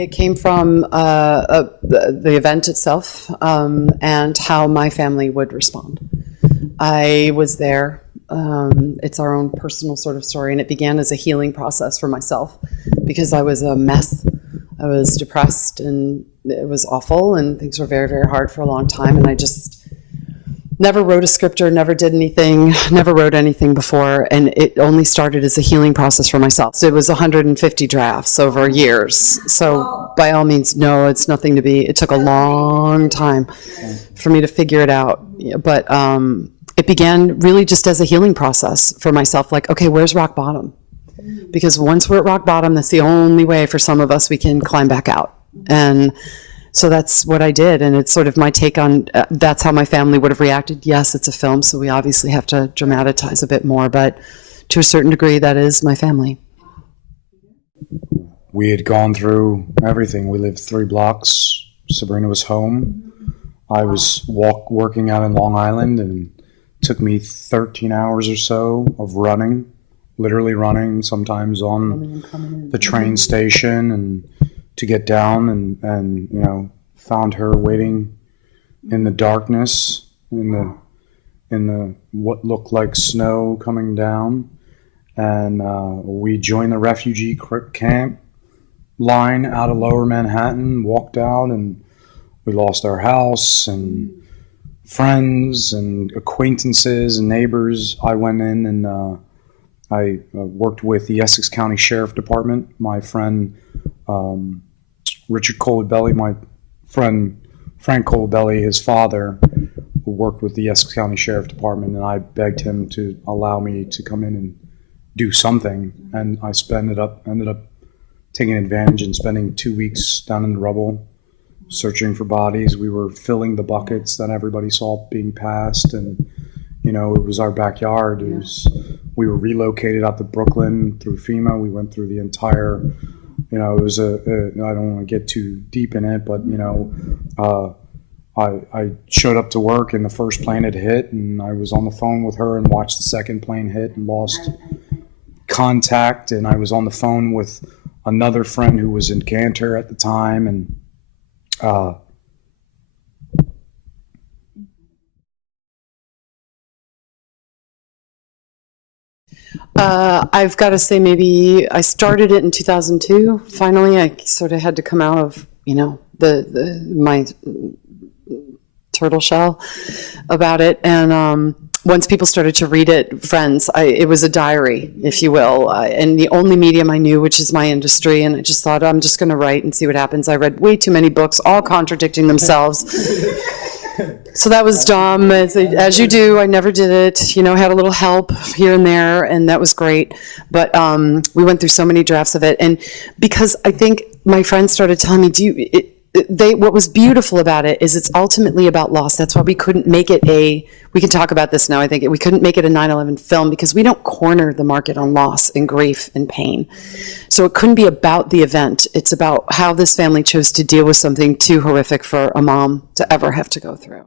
It came from the event itself and how my family would respond. I was there. It's our own personal sort of story, and it began as a healing process for myself because I was a mess. I was depressed, and it was awful, and things were very, very hard for a long time, and I just never wrote a script or never did anything, never wrote anything before, and it only started as a healing process for myself. So it was 150 drafts over years. So by all means, no, it's nothing to be, it took a long time for me to figure it out. But it began really just as a healing process for myself, like, okay, where's rock bottom? Because once we're at rock bottom, that's the only way for some of us we can climb back out. And so that's what I did, and it's sort of my take on, that's how my family would have reacted. Yes, it's a film, so we obviously have to dramatize a bit more, but to a certain degree, that is my family. We had gone through everything. We lived 3 blocks. Sabrina was home. I was working out in Long Island, and it took me 13 hours or so of running, literally running, sometimes on the train station, and to get down, and you know, found her waiting in the darkness, in the what looked like snow coming down, and we joined the refugee camp line out of Lower Manhattan, walked out, and we lost our house and friends and acquaintances and neighbors. I went in and I worked with the Essex County Sheriff Department. My friend Richard Colabelli, my friend Frank Colabelli, his father, who worked with the Essex County Sheriff Department, and I begged him to allow me to come in and do something. And I ended up taking advantage and spending 2 weeks down in the rubble, searching for bodies. We were filling the buckets that everybody saw being passed, and you know, it was our backyard. We were relocated out to Brooklyn through FEMA. We went through the entire. You know, it was I don't want to get too deep in it, but, you know, I showed up to work and the first plane had hit, and I was on the phone with her and watched the second plane hit and lost contact. And I was on the phone with another friend who was in Cantor at the time, and I've got to say, maybe I started it in 2002. Finally, I sort of had to come out of, you know, my turtle shell about it. And once people started to read it, friends, it was a diary, if you will, and the only medium I knew, which is my industry. And I just thought, I'm just going to write and see what happens. I read way too many books, all contradicting themselves. So that was dumb, as you do. I never did it, you know, had a little help here and there, and that was great. But we went through so many drafts of it, and because I think my friends started telling me, what was beautiful about it is it's ultimately about loss. That's why we couldn't make it we can talk about this now, I think. We couldn't make it a 9/11 film because we don't corner the market on loss and grief and pain. So it couldn't be about the event. It's about how this family chose to deal with something too horrific for a mom to ever have to go through.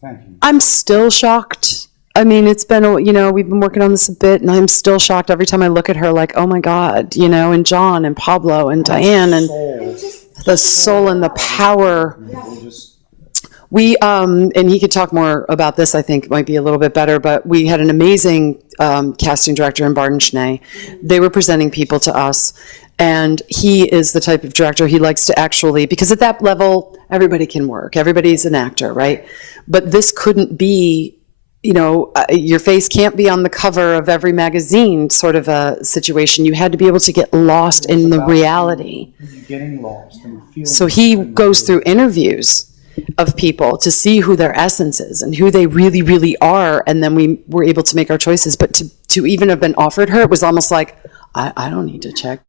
Thank you. I'm still shocked. I mean, it's been, you know, we've been working on this a bit, and I'm still shocked every time I look at her, like, oh my God, you know, and John and Pablo and Diane and the soul and the power. We, and he could talk more about this, I think might be a little bit better, but we had an amazing casting director in Barton Schnee. They were presenting people to us, and he is the type of director, he likes to actually, because at that level, everybody can work. Everybody's an actor, right? But this couldn't be, you know, your face can't be on the cover of every magazine sort of a situation. You had to be able to get lost in the reality. Getting lost and feeling. So he goes through interviews of people to see who their essence is and who they really, really are, and then we were able to make our choices. But to even have been offered her, it was almost like, I don't need to check.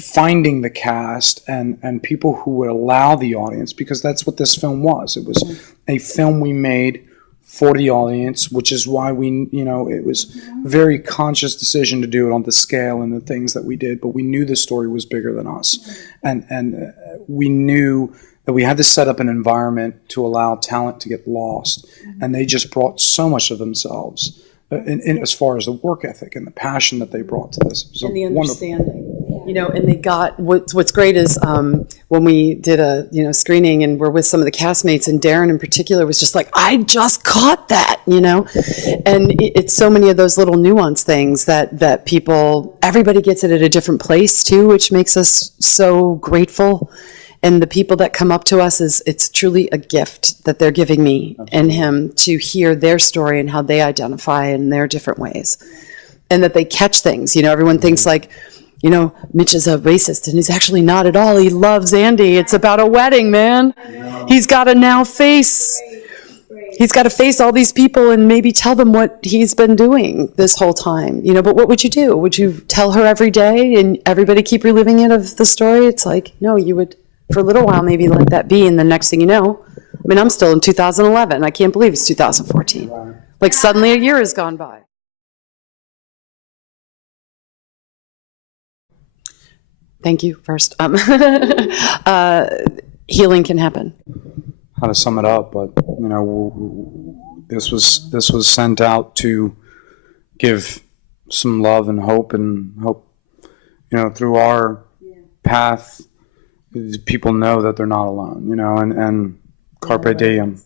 Finding the cast and people who would allow the audience, because that's what this film was. It was a film we made for the audience, which is why we, you know, it was a very conscious decision to do it on the scale and the things that we did, but we knew the story was bigger than us. And we knew that we had to set up an environment to allow talent to get lost. And they just brought so much of themselves. in as far as the work ethic and the passion that they brought to this. It was And the wonderful. understanding, you know, and they got, what's great is when we did a, you know, screening and we're with some of the castmates, and Darrin in particular was just like, I just caught that, you know, and it's so many of those little nuanced things that people, everybody gets it at a different place too, which makes us so grateful. And the people that come up to us, it's truly a gift that they're giving me and him to hear their story and how they identify in their different ways. And that they catch things. You know, everyone thinks like, you know, Mitch is a racist, and he's actually not at all. He loves Andy. It's about a wedding, man. He's got to now face, he's got to face all these people and maybe tell them what he's been doing this whole time. You know, but what would you do? Would you tell her every day and everybody keep reliving it of the story? It's like, no, you would, for a little while, maybe let that be, and the next thing you know, I mean, I'm still in 2011. I can't believe it's 2014. Like, suddenly a year has gone by. Thank you, first. Healing can happen. How to sum it up, but, you know, this was sent out to give some love and hope, you know, through our path, people know that they're not alone, you know, and carpe diem.